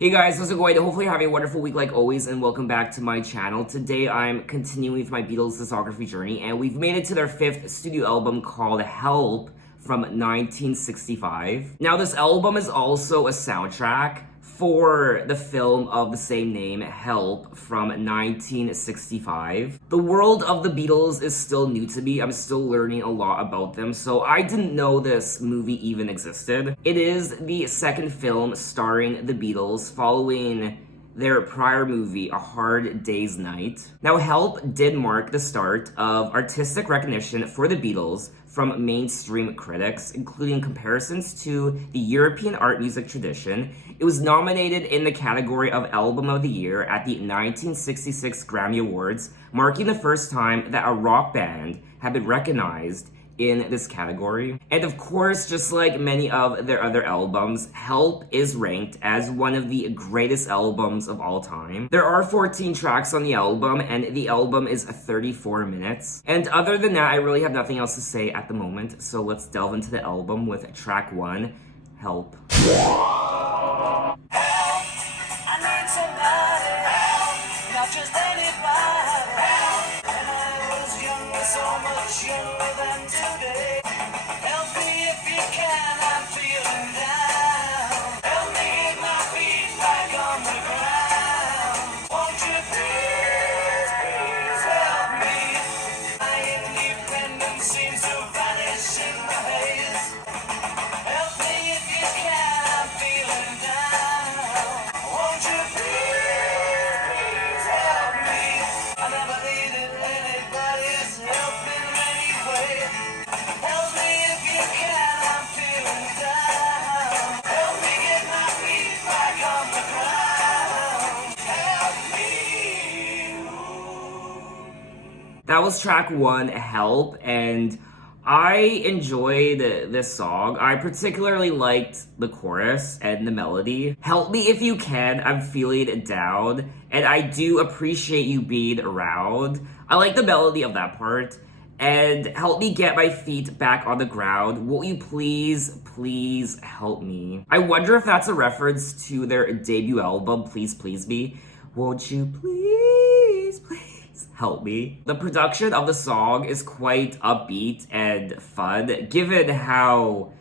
Hey guys, how's it going? Hopefully you're having a wonderful week like always, and welcome back to my channel. Today I'm continuing with my Beatles discography journey, and we've made it to their 5th studio album called Help from 1965. Now this album is also a soundtrack for the film of the same name, Help, from 1965. The world of the Beatles is still new to me. I'm still learning a lot about them, so I didn't know this movie even existed. It is the second film starring the Beatles following their prior movie, A Hard Day's Night. Now, Help did mark the start of artistic recognition for the Beatles from mainstream critics, including comparisons to the European art music tradition. It was nominated in the category of Album of the Year at the 1966 Grammy Awards, marking the first time that a rock band had been recognized in this category. And of course, just like many of their other albums, Help is ranked as one of the greatest albums of all time. There are 14 tracks on the album, and the album is 34 minutes. And other than that, I really have nothing else to say at the moment, so let's delve into the album with track 1, Help. That was track 1, Help, and I enjoyed this song. I particularly liked the chorus and the melody. Help me if you can, I'm feeling down, and I do appreciate you being around. I like the melody of that part. And help me get my feet back on the ground. Won't you please help me? I wonder if that's a reference to their debut album, Please Please Me. Won't you please help me? The production of the song is quite upbeat and fun, given how,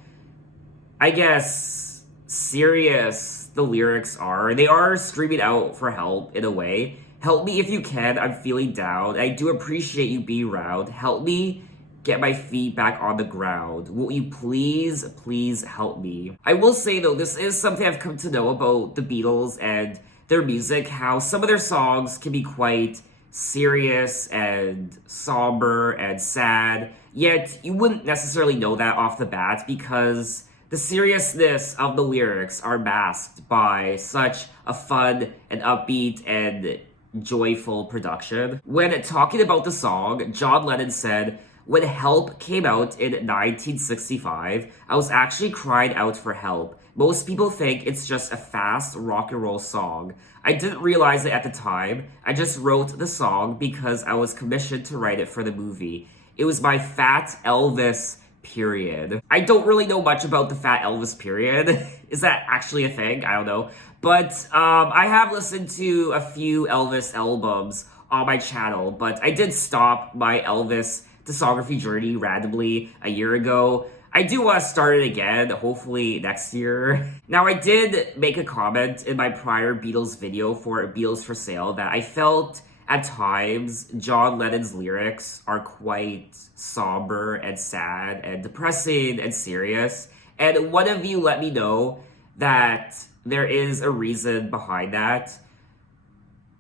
I guess, serious the lyrics are. They are screaming out for help in a way. Help me if you can, I'm feeling down. I do appreciate you being around. Help me get my feet back on the ground. Will you please help me? I will say though, this is something I've come to know about the Beatles and their music, how some of their songs can be quite serious and somber and sad, yet you wouldn't necessarily know that off the bat because the seriousness of the lyrics are masked by such a fun and upbeat and joyful production. When talking about the song, John Lennon said, "When Help came out in 1965, I was actually crying out for help. Most people think it's just a fast rock and roll song. I didn't realize it at the time. I just wrote the song because I was commissioned to write it for the movie. It was my Fat Elvis period." I don't really know much about the Fat Elvis period. Is that actually a thing? I don't know. But I have listened to a few Elvis albums on my channel, but I did stop my Elvis discography journey randomly a year ago. I do want to start it again, hopefully next year. Now, I did make a comment in my prior Beatles video for Beatles for Sale that I felt at times John Lennon's lyrics are quite somber and sad and depressing and serious. And one of you let me know that there is a reason behind that.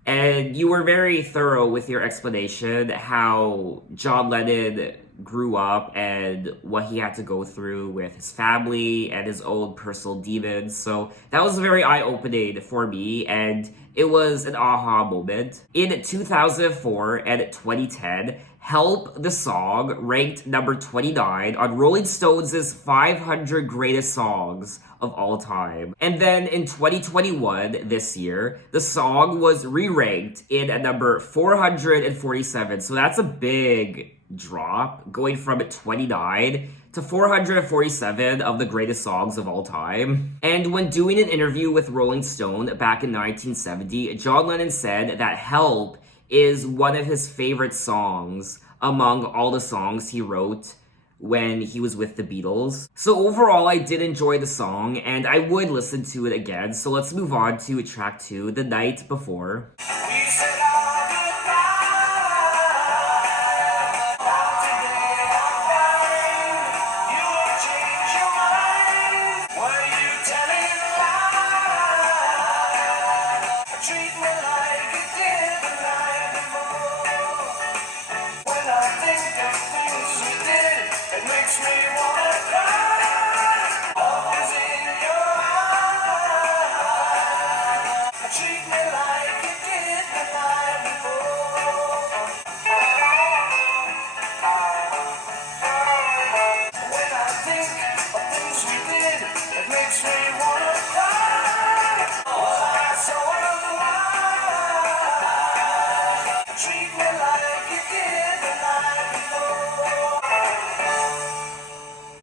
And you were very thorough with your explanation how John Lennon grew up and what he had to go through with his family and his own personal demons. So that was very eye-opening for me, and it was an aha moment. In 2004 and 2010, Help, the song, ranked number 29 on Rolling Stones' 500 Greatest Songs of All Time. And then in 2021, this year, the song was re-ranked in at number 447. So that's a big drop, going from 29 to to 447 of the greatest songs of all time. And when doing an interview with Rolling Stone back in 1970, John Lennon said that Help is one of his favorite songs among all the songs he wrote when he was with the Beatles. So overall, I did enjoy the song, and I would listen to it again. So let's move on to track 2, The Night Before.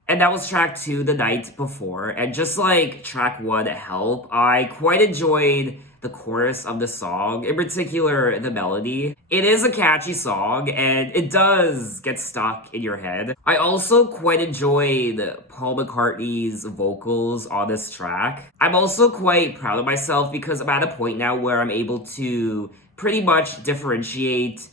And that was track 2, The Night Before. And just like track 1, Help, I quite enjoyed the chorus of the song, in particular the melody. It is a catchy song, and it does get stuck in your head. I also quite enjoyed Paul McCartney's vocals on this track. I'm also quite proud of myself because I'm at a point now where I'm able to pretty much differentiate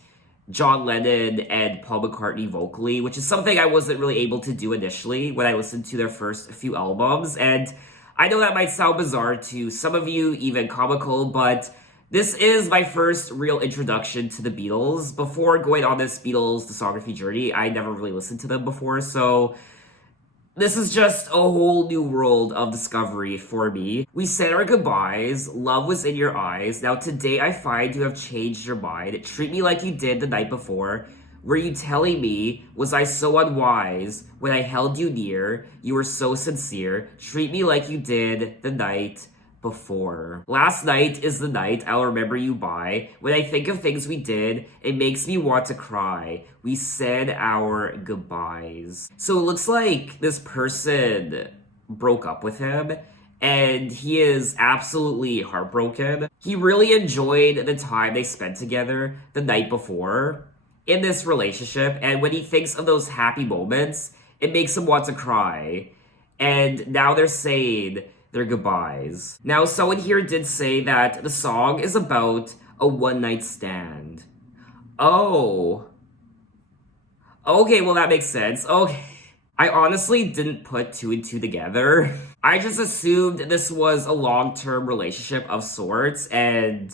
John Lennon and Paul McCartney vocally, which is something I wasn't really able to do initially when I listened to their first few albums. And I know that might sound bizarre to some of you, even comical, but this is my first real introduction to the Beatles. Before going on this Beatles discography journey, I never really listened to them before, so this is just a whole new world of discovery for me. We said our goodbyes, love was in your eyes. Now today I find you have changed your mind. Treat me like you did the night before. Were you telling me, was I so unwise? When I held you near, you were so sincere. Treat me like you did the night before. Last night is the night I'll remember you by. When I think of things we did, it makes me want to cry. We said our goodbyes. So it looks like this person broke up with him, and he is absolutely heartbroken. He really enjoyed the time they spent together the night before in this relationship, and when he thinks of those happy moments, it makes him want to cry. And now they're saying their goodbyes. Now, someone here did say that the song is about a one-night stand. Oh. Okay, well that makes sense. Okay. I honestly didn't put 2 and 2 together. I just assumed this was a long-term relationship of sorts, and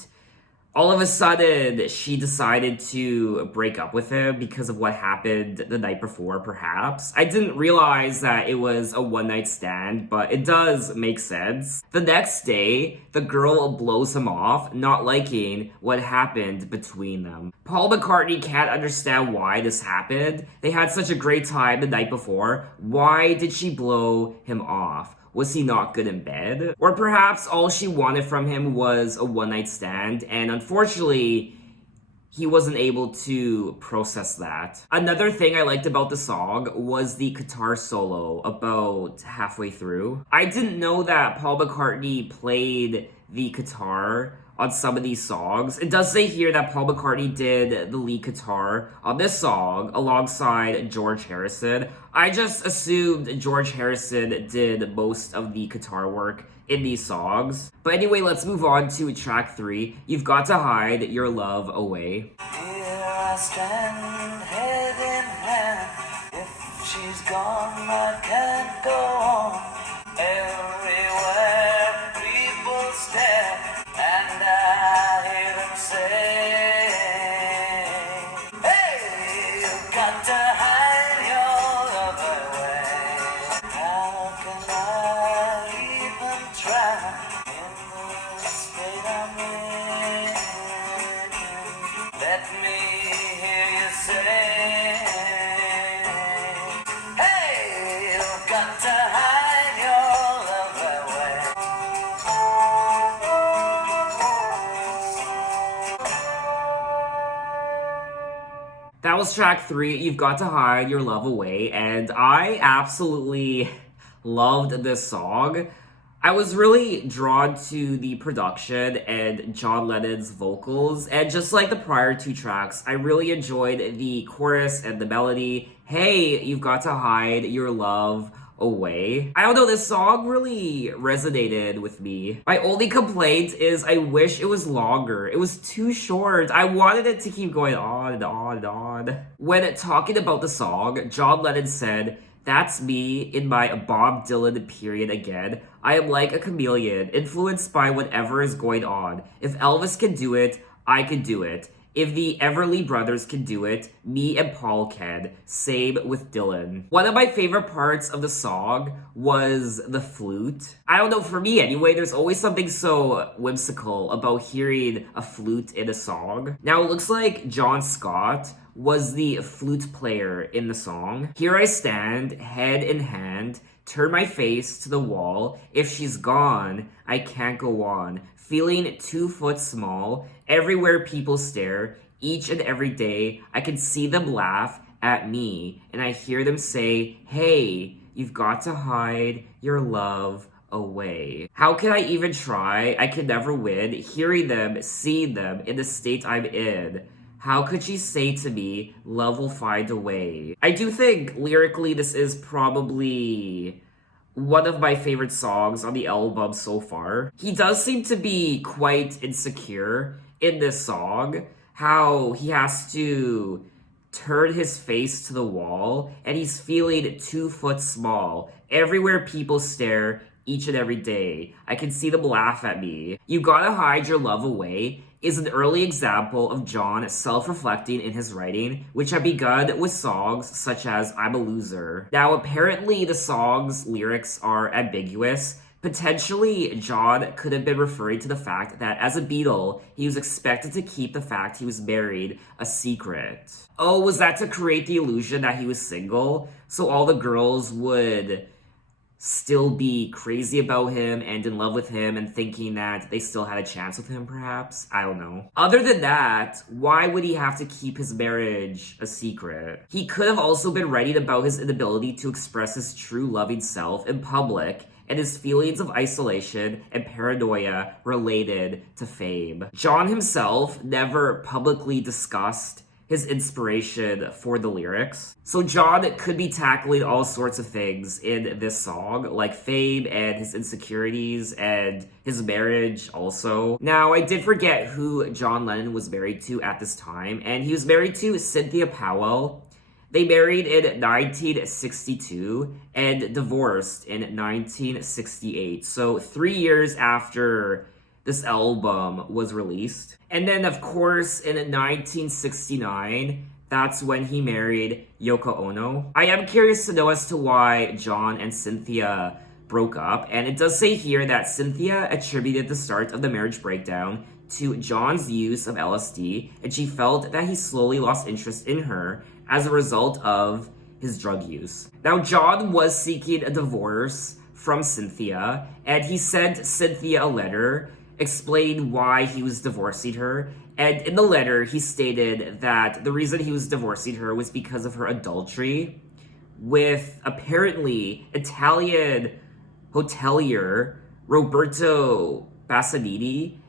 all of a sudden, she decided to break up with him because of what happened the night before, perhaps. I didn't realize that it was a one-night stand, but it does make sense. The next day, the girl blows him off, not liking what happened between them. Paul McCartney can't understand why this happened. They had such a great time the night before. Why did she blow him off? Was he not good in bed? Or perhaps all she wanted from him was a one-night stand, and unfortunately, he wasn't able to process that. Another thing I liked about the song was the guitar solo about halfway through. I didn't know that Paul McCartney played the guitar on some of these songs. It does say here that Paul McCartney did the lead guitar on this song alongside George Harrison. I just assumed George Harrison did most of the guitar work in these songs. But anyway, let's move on to track 3, You've Got to Hide Your Love Away. Here I stand, head in hand. If she's gone, I can't go on. Everywhere people stare, and I hear them say, hey, you've got to hide your love away. How can I even try in the state I'm in? Let me hear you say, hey, you've got to hide your love. was track 3, You've Got to Hide Your Love Away, and I absolutely loved this song. I was really drawn to the production and John Lennon's vocals, and just like the prior 2 tracks, I really enjoyed the chorus and the melody. Hey, you've got to hide your love away. I don't know, this song really resonated with me. My only complaint is I wish it was longer. It was too short. I wanted it to keep going on and on and on. When talking about the song, John Lennon said, "That's me in my Bob Dylan period again. I am like a chameleon, influenced by whatever is going on. If Elvis can do it, I can do it. If the Everly Brothers can do it, me and Paul can. Same with Dylan." One of my favorite parts of the song was the flute. I don't know, for me anyway, there's always something so whimsical about hearing a flute in a song. Now, it looks like John Scott was the flute player in the song. "Here I stand, head in hand, turn my face to the wall. If she's gone, I can't go on. Feeling 2 foot small, everywhere people stare, each and every day, I can see them laugh at me, and I hear them say, hey, you've got to hide your love away. How can I even try? I can never win. Hearing them, seeing them in the state I'm in. How could she say to me, love will find a way?" I do think lyrically this is probably one of my favorite songs on the album so far. He does seem to be quite insecure in this song. How he has to turn his face to the wall and he's feeling 2 foot small. Everywhere people stare, each and every day, I can see them laugh at me. "You Gotta Hide Your Love Away" is an early example of John self-reflecting in his writing, which had begun with songs such as I'm a Loser. Now, apparently the song's lyrics are ambiguous. Potentially, John could have been referring to the fact that as a Beatle, he was expected to keep the fact he was married a secret. Oh, was that to create the illusion that he was single? So all the girls would still be crazy about him and in love with him and thinking that they still had a chance with him, perhaps? I don't know. Other than that, why would he have to keep his marriage a secret? He could have also been writing about his inability to express his true loving self in public and his feelings of isolation and paranoia related to fame. John himself never publicly discussed his inspiration for the lyrics. So John could be tackling all sorts of things in this song, like fame and his insecurities and his marriage also. Now, I did forget who John Lennon was married to at this time, and he was married to Cynthia Powell. They married in 1962 and divorced in 1968. So 3 years after this album was released. And then, of course, in 1969, that's when he married Yoko Ono. I am curious to know as to why John and Cynthia broke up. And it does say here that Cynthia attributed the start of the marriage breakdown to John's use of LSD, and she felt that he slowly lost interest in her as a result of his drug use. Now, John was seeking a divorce from Cynthia, and he sent Cynthia a letter explained why he was divorcing her. And in the letter, he stated that the reason he was divorcing her was because of her adultery with apparently Italian hotelier Roberto Bassanini,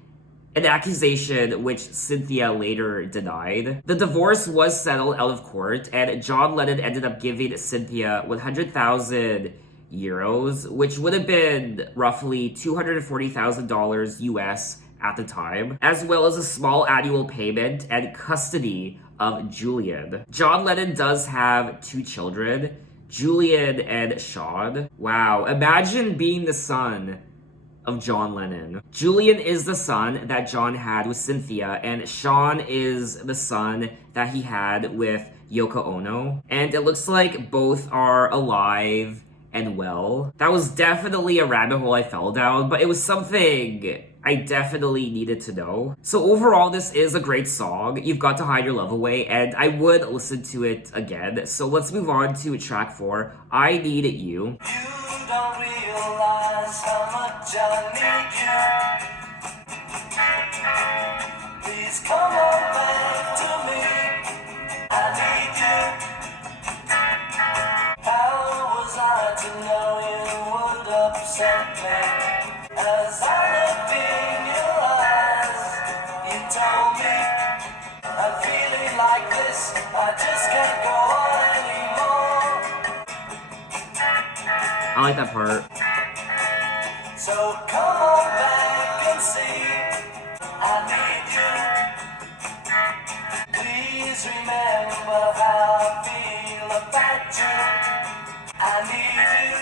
an accusation which Cynthia later denied. The divorce was settled out of court, and John Lennon ended up giving Cynthia 100,000 euros, which would have been roughly $240,000 US at the time, as well as a small annual payment and custody of Julian. John Lennon does have 2 children, Julian and Sean. Wow, imagine being the son of John Lennon. Julian is the son that John had with Cynthia, and Sean is the son that he had with Yoko Ono. And it looks like both are alive and well. That was definitely a rabbit hole I fell down, but it was something I definitely needed to know. So overall, this is a great song. You've Got to Hide Your Love Away, and I would listen to it again. So let's move on to track 4, I Need You. You don't realize how much I need you. Please come on back to me. I need just can't go on anymore. I like that part. So come on back and see, I need you. Please remember how I feel about you. I need you.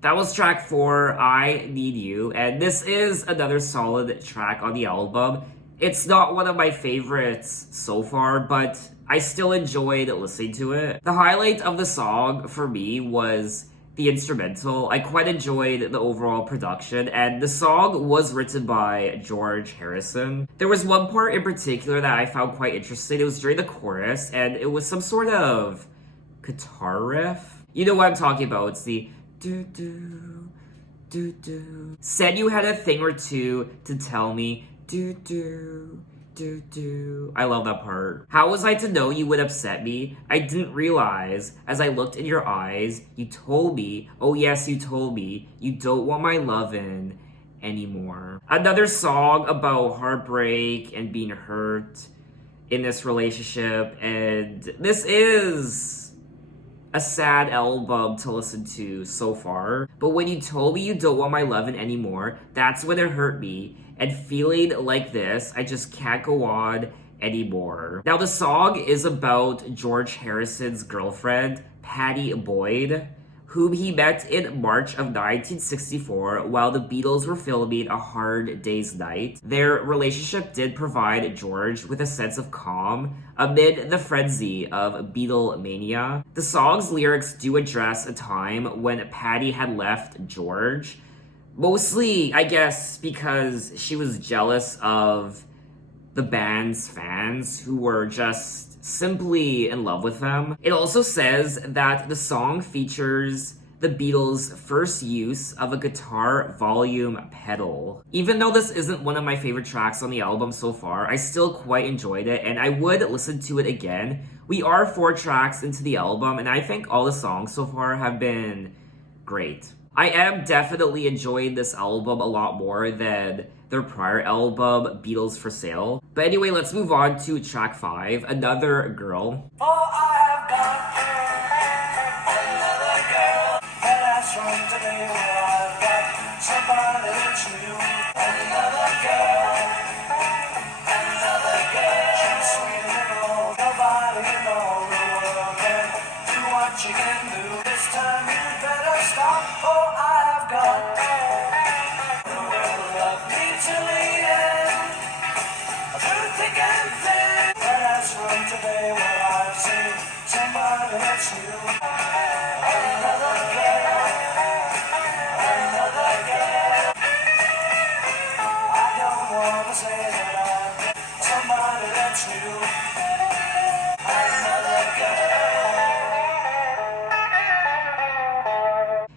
That was track 4, I Need You, and this is another solid track on the album. It's not one of my favorites so far, but I still enjoyed listening to it. The highlight of the song for me was the instrumental. I quite enjoyed the overall production, and the song was written by George Harrison. There was one part in particular that I found quite interesting. It was during the chorus, and it was some sort of guitar riff. You know what I'm talking about. It's the do do do do. Said you had a thing or two to tell me. Do do do do. I love that part. How was I to know you would upset me? I didn't realize as I looked in your eyes. You told me, oh yes, you told me, you don't want my lovin' anymore. Another song about heartbreak and being hurt in this relationship, and this is a sad album to listen to so far. But when you told me you don't want my lovin' anymore, that's when it hurt me. And feeling like this, I just can't go on anymore. Now, the song is about George Harrison's girlfriend, Patty Boyd, whom he met in March of 1964 while the Beatles were filming A Hard Day's Night. Their relationship did provide George with a sense of calm amid the frenzy of Beatlemania. The song's lyrics do address a time when Patty had left George, mostly, I guess, because she was jealous of the band's fans who were just simply in love with them. It also says that the song features the Beatles' first use of a guitar volume pedal. Even though this isn't one of my favorite tracks on the album so far, I still quite enjoyed it and I would listen to it again. We are 4 tracks into the album and I think all the songs so far have been great. I am definitely enjoying this album a lot more than their prior album, Beatles for Sale. But anyway, let's move on to track 5, Another Girl. For I have got another girl, and that's from today where I've got somebody that's new. Another girl, she's sweet and old. Nobody in all the world can do what you can do. This time you better stop, for I have got who will love me till the end. Through thick and thin, and that's from today where I've seen somebody that's new. Another girl, another girl. I don't wanna say that I've got somebody that's new. Another girl.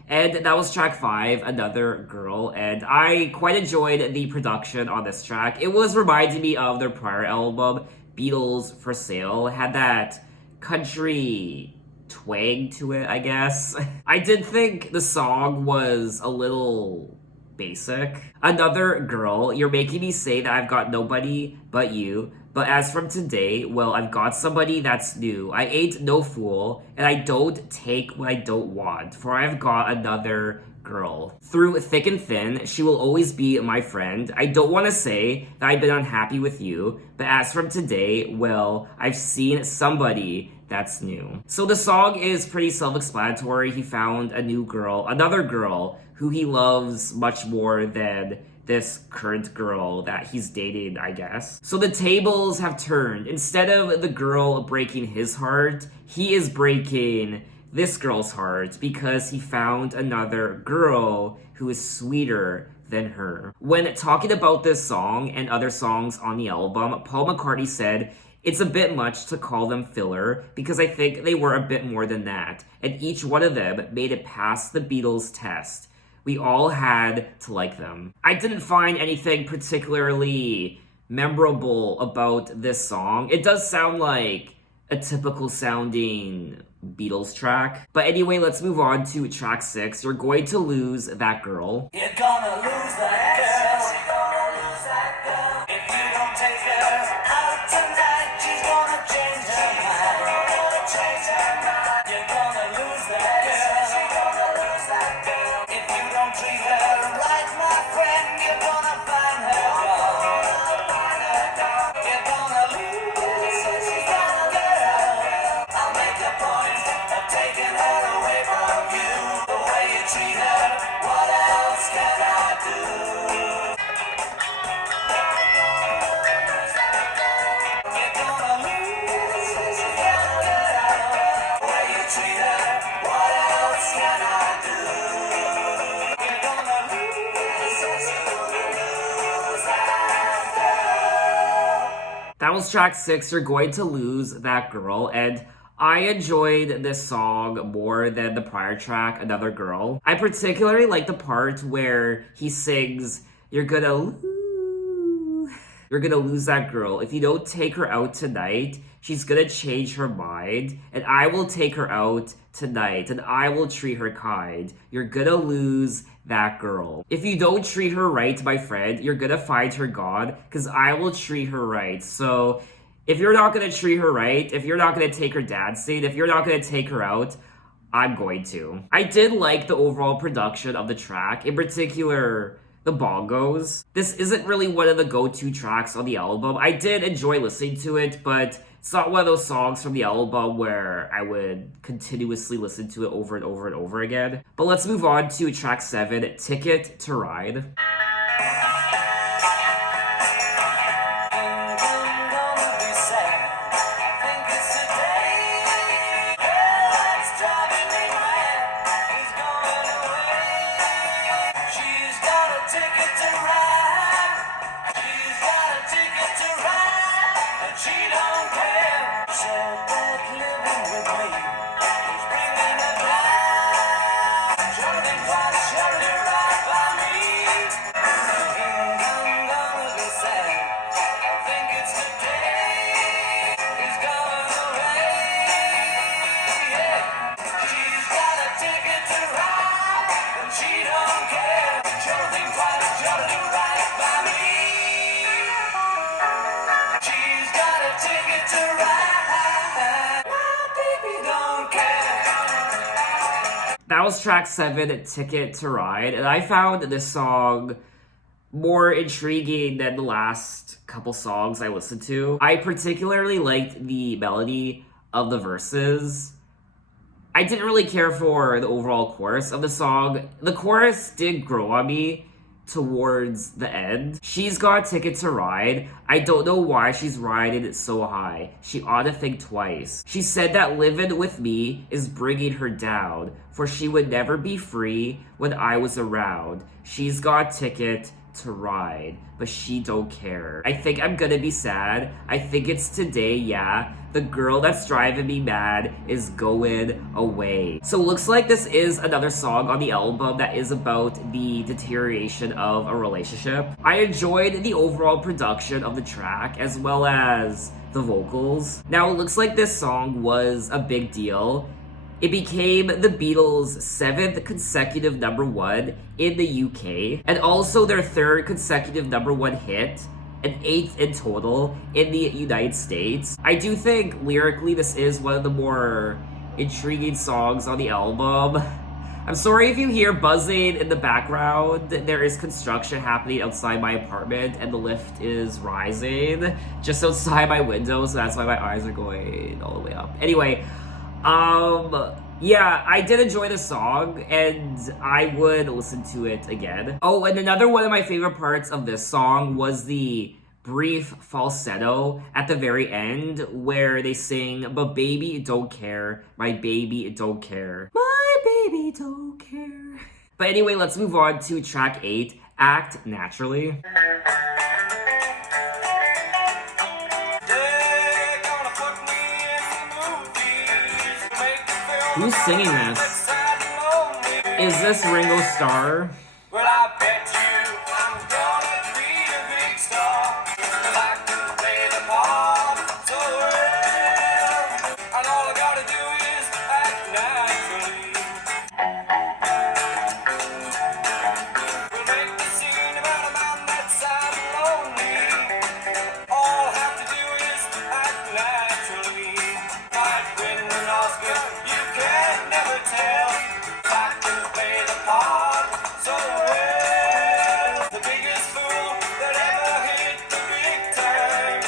And that was track 5, Another Girl, and I quite enjoyed the production on this track. It was reminding me of their prior album, Beatles for Sale. It had that country twang to it, I guess. I did think the song was a little basic. Another Girl, you're making me say that I've got nobody but you. But as from today, well, I've got somebody that's new. I ain't no fool, and I don't take what I don't want, for I've got another girl. Through thick and thin, she will always be my friend. I don't want to say that I've been unhappy with you, but as from today, well, I've seen somebody that's new. So the song is pretty self-explanatory. He found a new girl, another girl, who he loves much more than this current girl that he's dating, I guess. So the tables have turned. Instead of the girl breaking his heart, he is breaking this girl's heart because he found another girl who is sweeter than her. When talking about this song and other songs on the album, Paul McCartney said, "It's a bit much to call them filler because I think they were a bit more than that, and each one of them made it past the Beatles test. We all had to like them." I didn't find anything particularly memorable about this song. It does sound like a typical sounding Beatles track. But anyway, let's move on to track 6. You're going to lose that girl. You're gonna lose that girl. If you don't take was track 6, You're Going to Lose That Girl, and I enjoyed this song more than the prior track, Another Girl. I particularly like the part where he sings, you're gonna lose that girl. If you don't take her out tonight, she's gonna change her mind, and I will take her out tonight, and I will treat her kind. You're gonna lose that girl. If you don't treat her right, my friend, you're gonna find her gone, because I will treat her right. So, if you're not gonna treat her right, if you're not gonna take her dancing, if you're not gonna take her out, I'm going to. I did like the overall production of the track, in particular, the bongos. This isn't really one of the go-to tracks on the album. I did enjoy listening to it, but it's not one of those songs from the album where I would continuously listen to it over and over and over again. But let's move on to track 7, Ticket to Ride. That was track 7, Ticket to Ride, and I found this song more intriguing than the last couple songs I listened to. I particularly liked the melody of the verses. I didn't really care for the overall chorus of the song. The chorus did grow on me towards the end. She's got a ticket to ride. I don't know why she's riding it so high. She ought to think twice. She said that living with me is bringing her down, for she would never be free when I was around. She's got a ticket to ride, but she don't care. I think I'm gonna be sad. I think it's today, yeah. The girl that's driving me mad is going away. So looks like this is another song on the album that is about the deterioration of a relationship. I enjoyed the overall production of the track as well as the vocals. Now it looks like this song was a big deal. It became the Beatles' 7th consecutive #1 in the UK, and also their 3rd consecutive #1 hit, and 8th in total in the United States. I do think lyrically this is one of the more intriguing songs on the album. I'm sorry if you hear buzzing in the background. There is construction happening outside my apartment and the lift is rising just outside my window, so that's why my eyes are going all the way up. Anyway, yeah, I did enjoy the song, and I would listen to it again. Oh, and another one of my favorite parts of this song was the brief falsetto at the very end, where they sing, "But baby, don't care, my baby, don't care, my baby, don't care." But anyway, let's move on to track 8, Act Naturally. Who's singing this? Is this Ringo Starr? Well, I bet you I'm gonna be a big star, 'cause I can play the part so well, and all I gotta do is act naturally. We'll make the scene about a man that's sad and lonely. All I have to do is act naturally. Might win an Oscar, you can never tell. I can play the part so well. The biggest fool that ever hit the big time.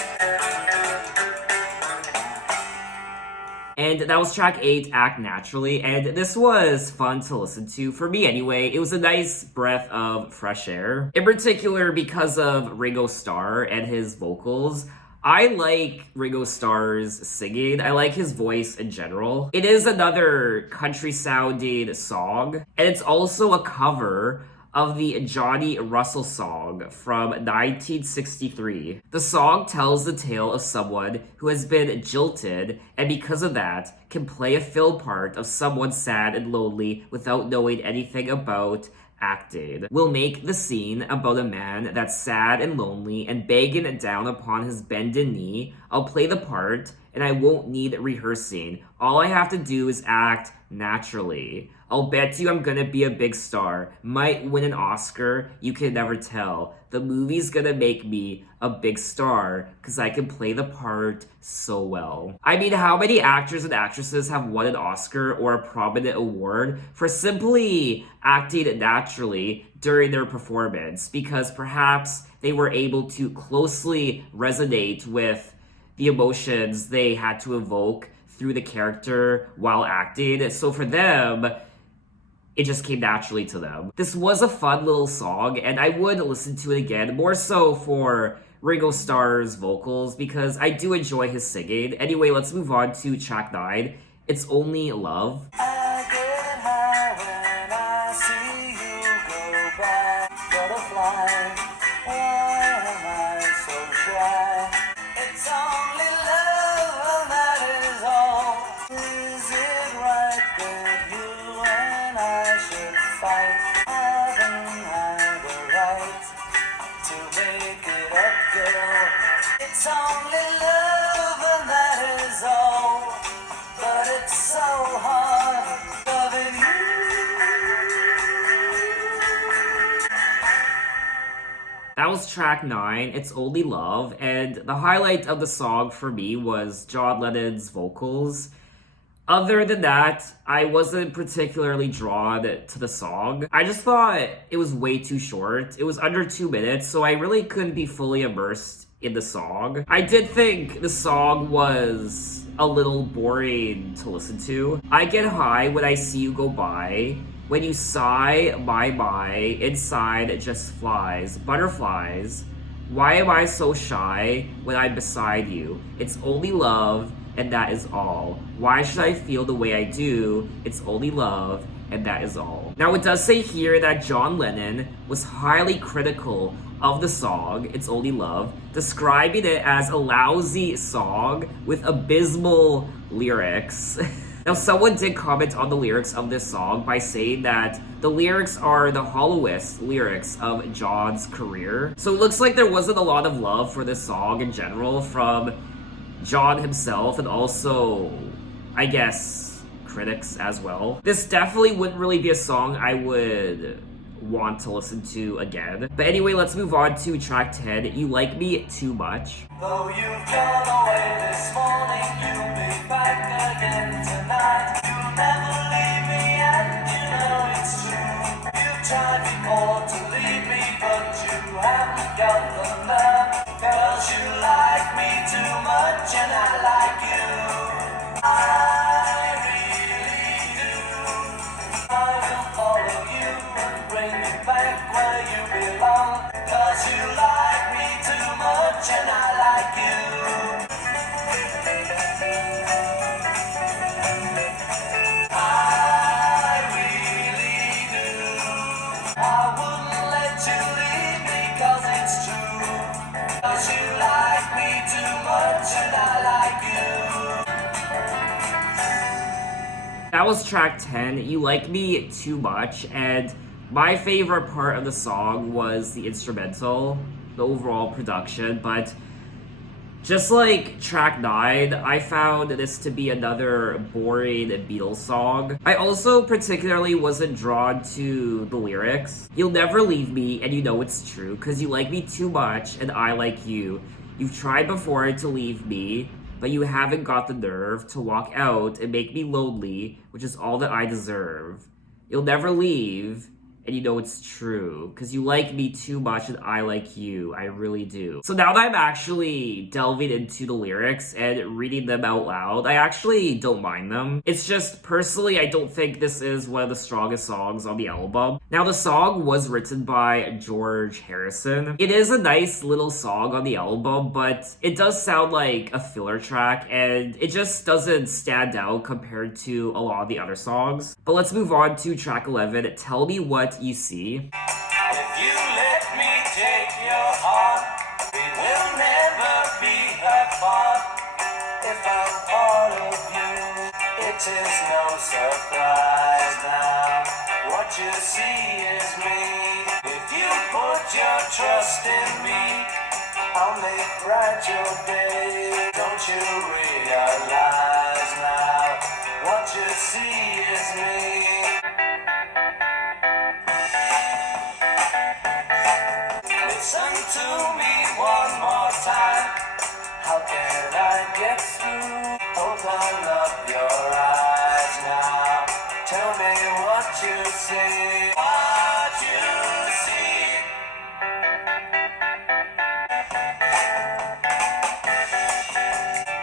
And that was track 8, Act Naturally, and this was fun to listen to, for me anyway. It was a nice breath of fresh air, in particular because of Ringo Starr and his vocals. I like Ringo Starr's singing. I like his voice in general. It is another country-sounding song, and it's also a cover of the Johnny Russell song from 1963. The song tells the tale of someone who has been jilted and because of that can play a fill part of someone sad and lonely without knowing anything about acting. We'll make the scene about a man that's sad and lonely and begging down upon his bended knee. I'll play the part and I won't need rehearsing. All I have to do is act naturally. I'll bet you I'm gonna be a big star. Might win an Oscar, you can never tell. The movie's gonna make me a big star because I can play the part so well. I mean, how many actors and actresses have won an Oscar or a prominent award for simply acting naturally during their performance because perhaps they were able to closely resonate with the emotions they had to evoke through the character while acting. So for them, it just came naturally to them. This was a fun little song, and I would listen to it again, more so for Ringo Starr's vocals, because I do enjoy his singing. Anyway, let's move on to track 9. It's Only Love. I get high when I see you go by. Butterfly, why am I so shy? It's only love, that is all. Is it right that you and I should fight? Haven't I the right to make it up, girl? It's only love, and that is all. But it's so hard loving you. That was track 9, It's Only Love, and the highlight of the song for me was John Lennon's vocals. Other than that, I wasn't particularly drawn to the song. I just thought it was way too short. It was under 2 minutes, so I really couldn't be fully immersed in the song. I did think the song was a little boring to listen to. I get high when I see you go by. When you sigh, my, inside it just flies. Butterflies. Why am I so shy when I'm beside you? It's only love, and that is all. Why should I feel the way I do? It's only love, and that is all. Now, it does say here that John Lennon was highly critical of the song, It's Only Love, describing it as a lousy song with abysmal lyrics. Now, someone did comment on the lyrics of this song by saying that the lyrics are the hollowest lyrics of John's career. So it looks like there wasn't a lot of love for this song in general from John himself and also, I guess, critics as well. This definitely wouldn't really be a song I would want to listen to again. But anyway, let's move on to track 10, You Like Me Too Much. Though you've gone away this morning, you'll be back again tonight. You'll never leave me, and you know it's true. You've tried before to leave me, but you haven't got the nerve. 'Cause you like me too much, and I like you. I really do. I will follow you and bring you back where you belong. 'Cause you like me too much, and I like you. I really do. I wouldn't let you leave me 'cause it's true. 'Cause you like me too much, and I like you. That was track 10, You Like Me Too Much, and my favorite part of the song was the instrumental, the overall production, but just like track 9, I found this to be another boring Beatles song. I also particularly wasn't drawn to the lyrics. You'll never leave me, and you know it's true, 'cause you like me too much, and I like you. You've tried before to leave me, but you haven't got the nerve to walk out and make me lonely, which is all that I deserve. You'll never leave, and you know it's true, because you like me too much and I like you. I really do. So now that I'm actually delving into the lyrics and reading them out loud, I actually don't mind them. It's just, personally, I don't think this is one of the strongest songs on the album. Now, the song was written by George Harrison. It is a nice little song on the album, but it does sound like a filler track, and it just doesn't stand out compared to a lot of the other songs. But let's move on to track 11, Tell Me What You See. 'tis no surprise now. What you see is me. If you put your trust in me, I'll make bright your day. Don't you realize now? What you see is me. Listen to me one more time. How can I get through? Open up your eyes now. Tell me what you see. What you see.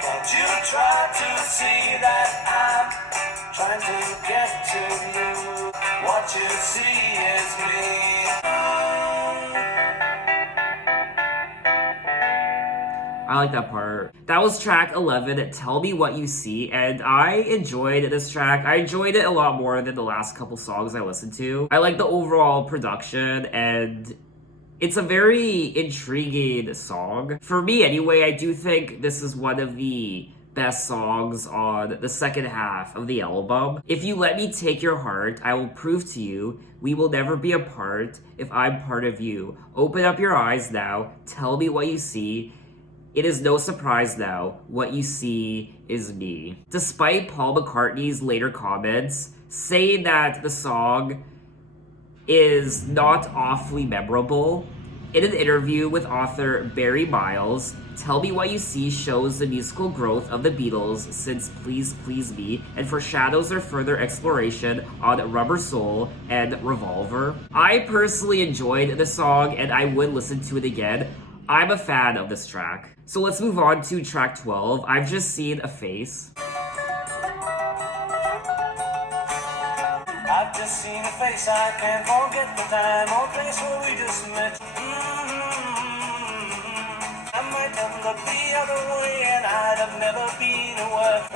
Don't you try to see that I'm trying to get to you. What you see is me. I like that part. That was track 11, Tell Me What You See, and I enjoyed this track. I enjoyed it a lot more than the last couple songs I listened to. I like the overall production, and it's a very intriguing song. For me, anyway, I do think this is one of the best songs on the second half of the album. If you let me take your heart, I will prove to you we will never be apart if I'm part of you. Open up your eyes now, tell me what you see. It is no surprise now, what you see is me. Despite Paul McCartney's later comments saying that the song is not awfully memorable, in an interview with author Barry Miles, Tell Me What You See shows the musical growth of the Beatles since Please Please Me and foreshadows their further exploration on Rubber Soul and Revolver. I personally enjoyed the song and I would listen to it again. I'm a fan of this track. So let's move on to track 12, I've Just Seen a Face. I've just seen a face, I can't forget the time or place where we just met. I might have looked the other way and I'd have never been aware.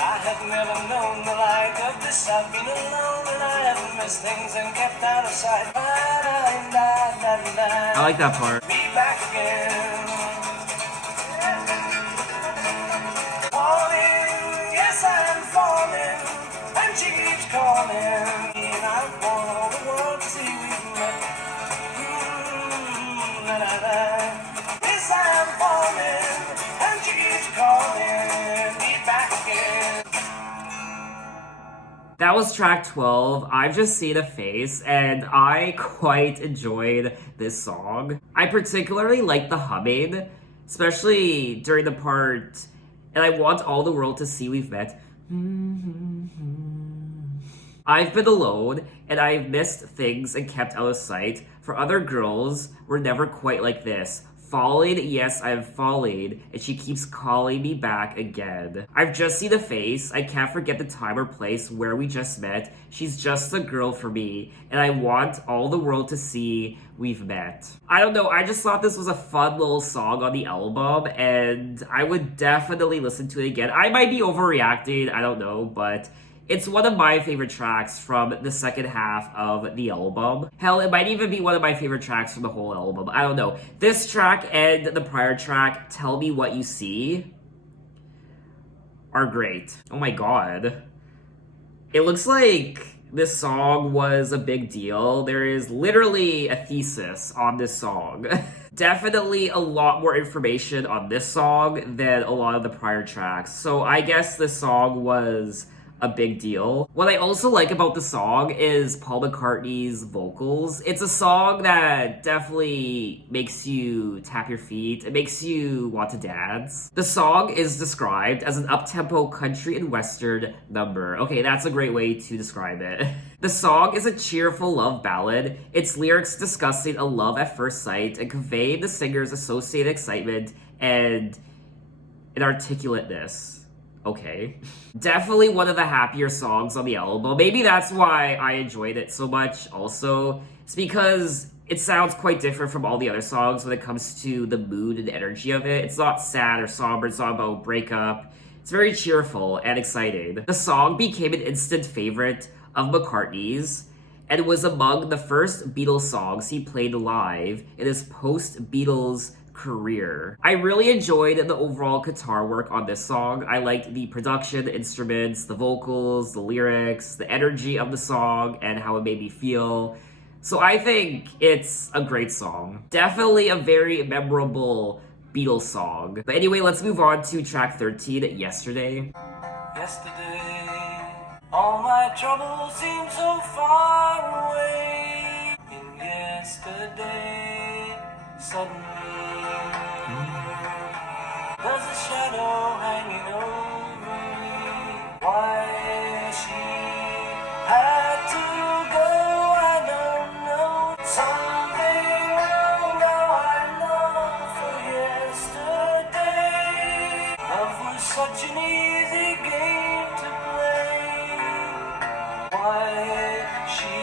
I have never known the like of this. I've been alone and I have missed things and kept out of sight. I like that part. Be back again. Falling, yes I'm falling, and she keeps calling. And I want all the world to see we've met. Yes I'm falling, and she keeps calling. Be back again. That was track 12, I've Just Seen a Face, and I quite enjoyed this song. I particularly like the humming, especially during the part, and I want all the world to see we've met. I've been alone, and I've missed things and kept out of sight. For other girls, we're never quite like this. Falling, yes, I'm falling, and she keeps calling me back again. I've just seen a face, I can't forget the time or place where we just met. She's just a girl for me, and I want all the world to see we've met. I don't know, I just thought this was a fun little song on the album, and I would definitely listen to it again. I might be overreacting, I don't know, but it's one of my favorite tracks from the second half of the album. Hell, it might even be one of my favorite tracks from the whole album. I don't know. This track and the prior track, Tell Me What You See, are great. Oh my god. It looks like this song was a big deal. There is literally a thesis on this song. Definitely a lot more information on this song than a lot of the prior tracks. So I guess this song was a big deal. What I also like about the song is Paul McCartney's vocals. It's a song that definitely makes you tap your feet. It makes you want to dance. The song is described as an up-tempo country and western number. Okay, that's a great way to describe it. The song is a cheerful love ballad, its lyrics discussing a love at first sight and conveying the singer's associated excitement and inarticulateness. Okay. Definitely one of the happier songs on the album. Maybe that's why I enjoyed it so much also. It's because it sounds quite different from all the other songs when it comes to the mood and energy of it. It's not sad or somber, it's not about breakup. It's very cheerful and exciting. The song became an instant favorite of McCartney's and was among the first Beatles songs he played live in his post-Beatles career. I really enjoyed the overall guitar work on this song. I liked the production, the instruments, the vocals, the lyrics, the energy of the song, and how it made me feel. So I think it's a great song. Definitely a very memorable Beatles song. But anyway, let's move on to track 13, Yesterday. Yesterday, all my troubles seem so far away. In yesterday, suddenly, there's a shadow hanging over me. Why she had to go, I don't know. Something wrong, now I long for yesterday. Love was such an easy game to play. Why she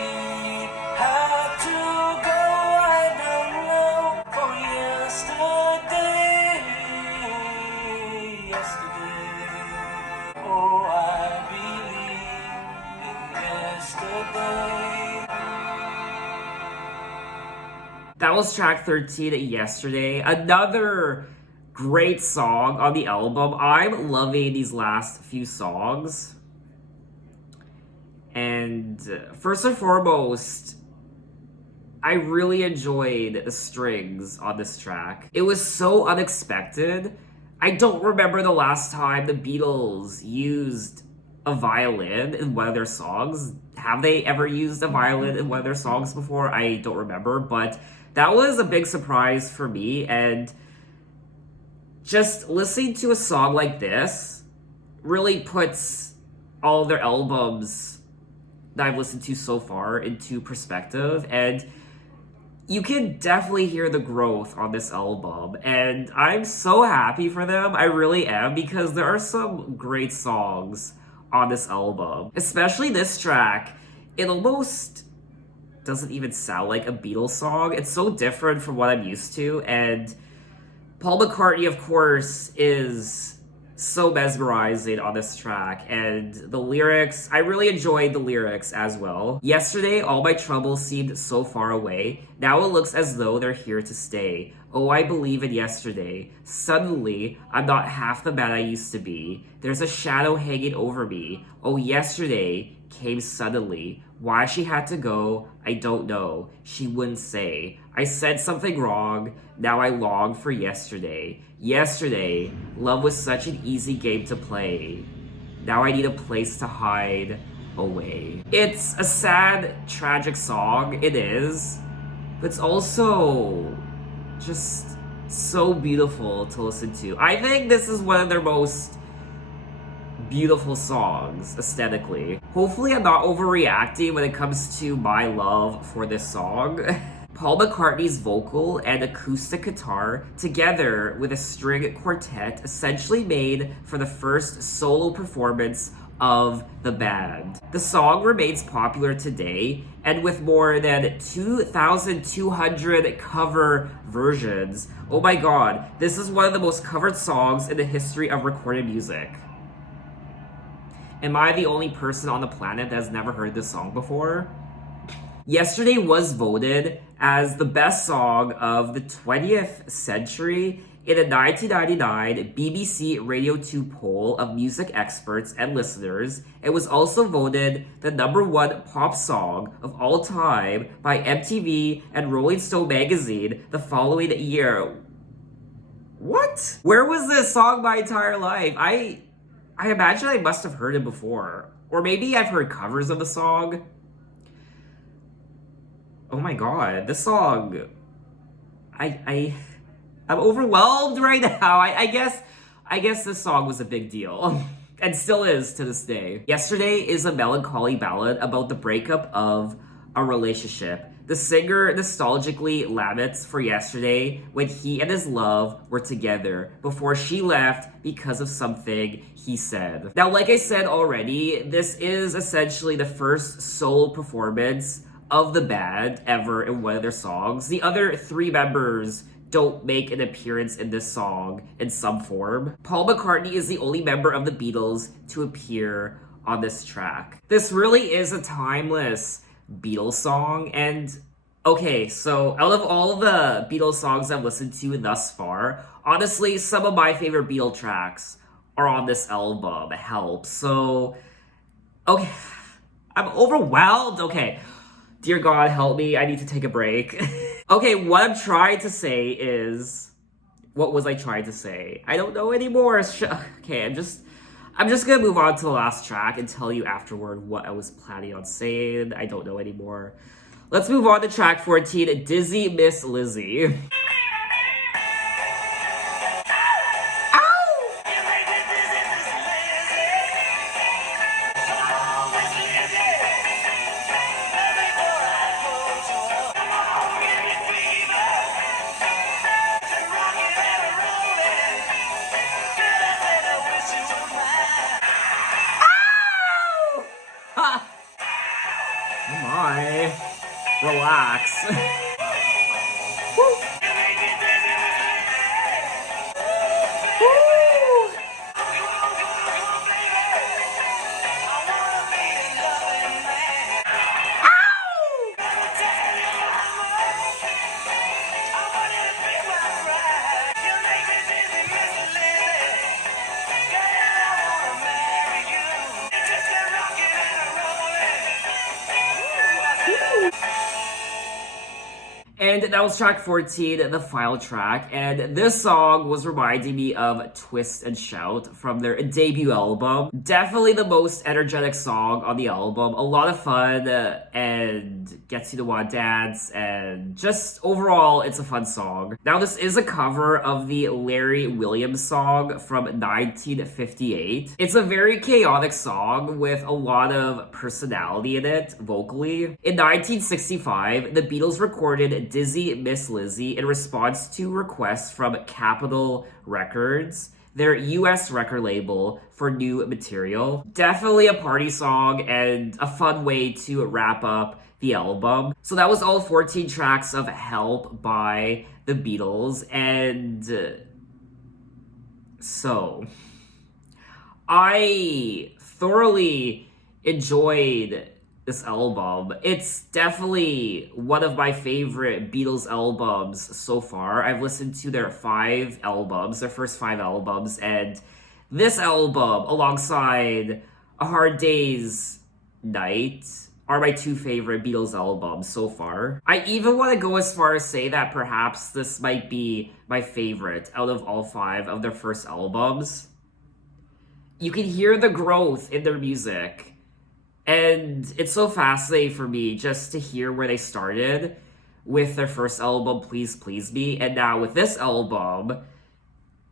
had to go, I don't know. For yesterday, yesterday. Oh, I believe in yesterday. That was track 13, Yesterday. Another great song on the album. I'm loving these last few songs. And first and foremost, I really enjoyed the strings on this track. It was so unexpected. I don't remember the last time the Beatles used a violin in one of their songs. Have they ever used a violin in one of their songs before? I don't remember, but that was a big surprise for me. And just listening to a song like this really puts all their albums that I've listened to so far into perspective. And you can definitely hear the growth on this album. And I'm so happy for them. I really am, because there are some great songs on this album. Especially this track. It almost doesn't even sound like a Beatles song. It's so different from what I'm used to. And Paul McCartney, of course, is so mesmerizing on this track. And the lyrics, I really enjoyed the lyrics as well. Yesterday, all my troubles seemed so far away. Now it looks as though they're here to stay. Oh, I believe in yesterday. Suddenly, I'm not half the man I used to be. There's a shadow hanging over me. Oh, yesterday came suddenly. Why she had to go, I don't know. She wouldn't say. I said something wrong. Now I long for yesterday. Yesterday, love was such an easy game to play. Now I need a place to hide away. It's a sad, tragic song. It is. But it's also just so beautiful to listen to. I think this is one of their most beautiful songs aesthetically. Hopefully I'm not overreacting when it comes to my love for this song. Paul McCartney's vocal and acoustic guitar, together with a string quartet, essentially made for the first solo performance of the band. The song remains popular today, and with more than 2,200 cover versions. Oh my god, this is one of the most covered songs in the history of recorded music. Am I the only person on the planet that has never heard this song before? Yesterday was voted as the best song of the 20th century in a 1999 BBC Radio 2 poll of music experts and listeners. It was also voted the #1 pop song of all time by MTV and Rolling Stone magazine the following year. What? Where was this song my entire life? I imagine I must have heard it before. Or maybe I've heard covers of the song. Oh my god, this song... I'm overwhelmed right now. I guess this song was a big deal. And still is to this day. Yesterday is a melancholy ballad about the breakup of a relationship. The singer nostalgically laments for yesterday when he and his love were together before she left because of something he said. Now, like I said already, this is essentially the first solo performance of the band ever in one of their songs. The other three members don't make an appearance in this song in some form. Paul McCartney is the only member of the Beatles to appear on this track. This really is a timeless Beatles song, and Okay, so out of all the Beatles songs I've listened to thus far, honestly, some of my favorite Beatles tracks are on this album, Help. So, okay, I'm overwhelmed. Okay, dear God, help me. I need to take a break. Okay, what I'm trying to say is, what was I trying to say? I don't know anymore. Okay, I'm just gonna move on to the last track and tell you afterward what I was planning on saying. I don't know anymore. Let's move on to track 14, Dizzy Miss Lizzy. Ha! Oh my. Relax. And that was track 14, the final track. And this song was reminding me of Twist and Shout from their debut album. Definitely the most energetic song on the album. A lot of fun and gets you to want to dance. And just overall, it's a fun song. Now, this is a cover of the Larry Williams song from 1958. It's a very chaotic song with a lot of personality in it, vocally. In 1965, the Beatles recorded Dizzy Miss Lizzy in response to requests from Capitol Records, their US record label, for new material. Definitely a party song and a fun way to wrap up the album. So that was all 14 tracks of Help by the Beatles. And so I thoroughly enjoyed this album. It's definitely one of my favorite Beatles albums so far. I've listened to their first five albums, and this album, alongside A Hard Day's Night, are my two favorite Beatles albums so far. I even want to go as far as say that perhaps this might be my favorite out of all five of their first albums. You can hear the growth in their music. And it's so fascinating for me just to hear where they started with their first album, Please Please Me, and now with this album,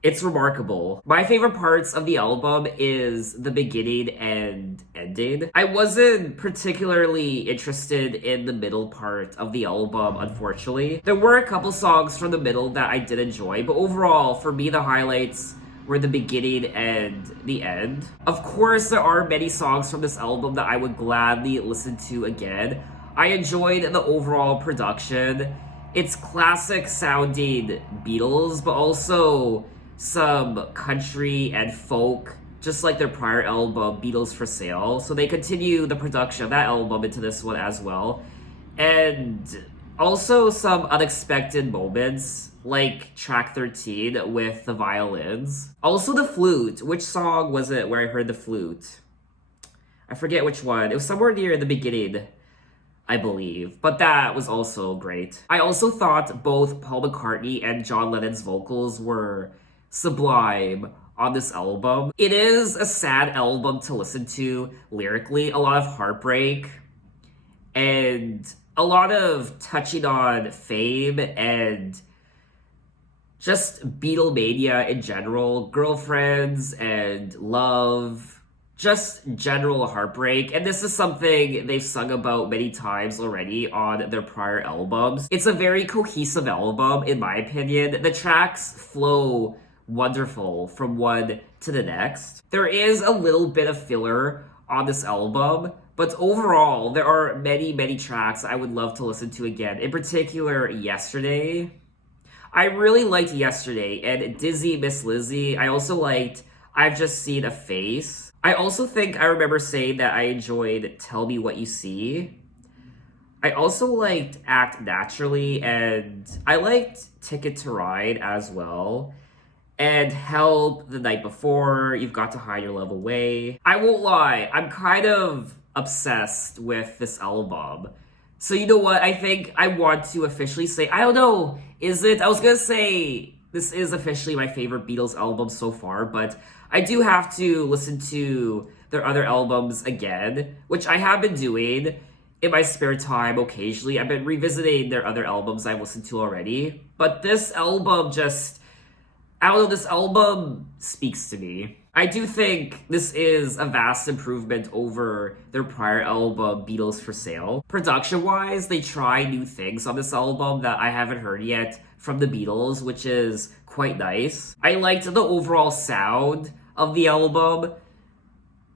it's remarkable. My favorite parts of the album is the beginning and ending. I wasn't particularly interested in the middle part of the album, unfortunately. There were a couple songs from the middle that I did enjoy, but overall, for me, the highlights were the beginning and the end. Of course, there are many songs from this album that I would gladly listen to again. I enjoyed the overall production. It's classic sounding Beatles, but also some country and folk, just like their prior album, Beatles for Sale. So they continue the production of that album into this one as well. And also some unexpected moments, like track 13 with the violins. Also the flute. Which song was it where I heard the flute? I forget which one. It was somewhere near the beginning, I believe. But that was also great. I also thought both Paul McCartney and John Lennon's vocals were sublime on this album. It is a sad album to listen to lyrically. A lot of heartbreak and a lot of touching on fame and just Beatlemania in general, girlfriends and love, just general heartbreak. And this is something they've sung about many times already on their prior albums. It's a very cohesive album, in my opinion. The tracks flow wonderful from one to the next. There is a little bit of filler on this album, but overall, there are many, many tracks I would love to listen to again. In particular, Yesterday. I really liked Yesterday and Dizzy Miss Lizzy. I also liked I've Just Seen a Face. I also think I remember saying that I enjoyed Tell Me What You See. I also liked Act Naturally, and I liked Ticket to Ride as well. And Help, The Night Before, You've Got to Hide Your Love Away. I won't lie, I'm kind of obsessed with this album. So you know what? I think I want to officially say, I don't know, is it? I was gonna say this is officially my favorite Beatles album so far, but I do have to listen to their other albums again, which I have been doing in my spare time occasionally. I've been revisiting their other albums I've listened to already, but this album just, I don't know, this album speaks to me. I do think this is a vast improvement over their prior album, Beatles for Sale. Production-wise, they try new things on this album that I haven't heard yet from the Beatles, which is quite nice. I liked the overall sound of the album,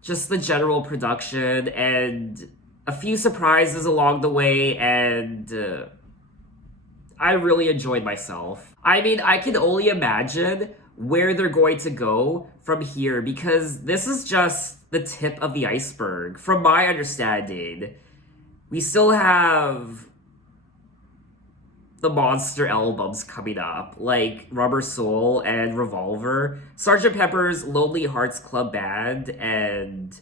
just the general production, and a few surprises along the way, and I really enjoyed myself. I mean, I can only imagine where they're going to go from here, because this is just the tip of the iceberg. From my understanding, we still have the monster albums coming up, like Rubber Soul and Revolver, Sgt. Pepper's Lonely Hearts Club Band, and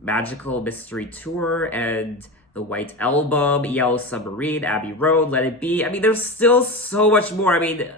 Magical Mystery Tour, and The White Album, Yellow Submarine, Abbey Road, Let It Be. I mean, there's still so much more. I mean,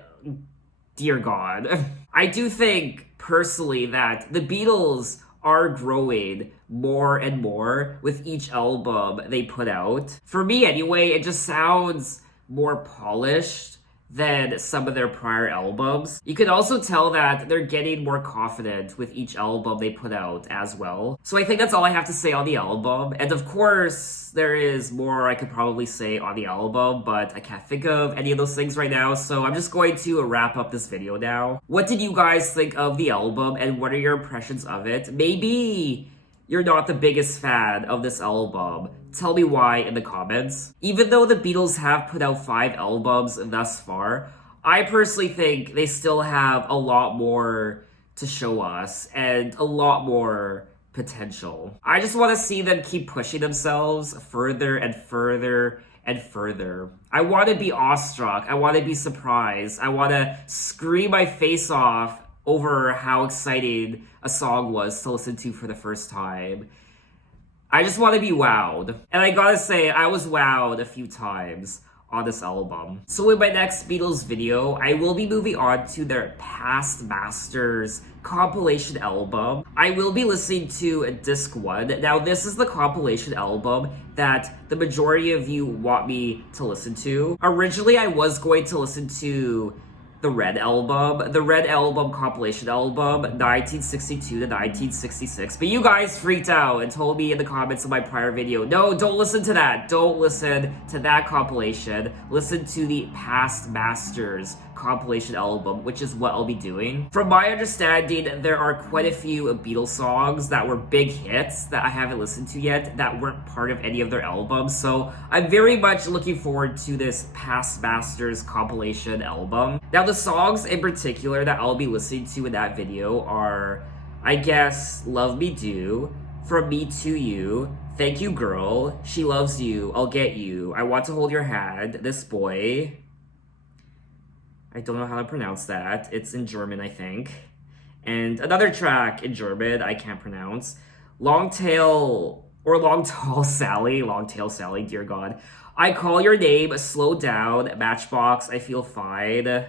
dear God. I do think, personally, that the Beatles are growing more and more with each album they put out. For me, anyway, it just sounds more polished than some of their prior albums. You can also tell that they're getting more confident with each album they put out as well. So I think that's all I have to say on the album. And of course, there is more I could probably say on the album, but I can't think of any of those things right now, so I'm just going to wrap up this video now. What did you guys think of the album, and what are your impressions of it? Maybe you're not the biggest fan of this album. Tell me why in the comments. Even though the Beatles have put out 5 albums thus far, I personally think they still have a lot more to show us and a lot more potential. I just want to see them keep pushing themselves further and further and further. I want to be awestruck. I want to be surprised. I want to scream my face off over how exciting a song was to listen to for the first time. I just want to be wowed. And I gotta say, I was wowed a few times on this album. So in my next Beatles video, I will be moving on to their Past Masters compilation album. I will be listening to Disc 1. Now, this is the compilation album that the majority of you want me to listen to. Originally, I was going to listen to the Red Album compilation album, 1962 to 1966. But you guys freaked out and told me in the comments of my prior video, no, don't listen to that. Don't listen to that compilation. Listen to the Past Masters compilation album, which is what I'll be doing. From my understanding, there are quite a few Beatles songs that were big hits that I haven't listened to yet that weren't part of any of their albums. So I'm very much looking forward to this Past Masters compilation album. Now, the songs in particular that I'll be listening to in that video are, I guess, Love Me Do, From Me to You, Thank You Girl, She Loves You, I'll Get You, I Want to Hold Your Hand, This Boy. I don't know how to pronounce that. It's in German, I think. And another track in German I can't pronounce. Long Tail Sally, dear God. I Call Your Name, Slow Down, Matchbox, I Feel Fine.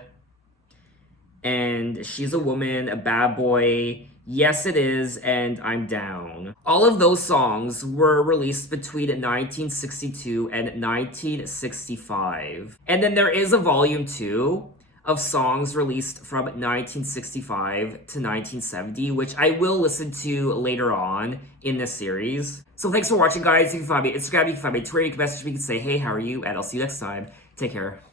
And She's a Woman, a Bad Boy, Yes It Is, and I'm Down. All of those songs were released between 1962 and 1965. And then there is a volume 2 of songs released from 1965 to 1970, which I will listen to later on in this series. So thanks for watching, guys. You can find me on Instagram, you can find me on Twitter, you can message me, you can say, hey, how are you? And I'll see you next time. Take care.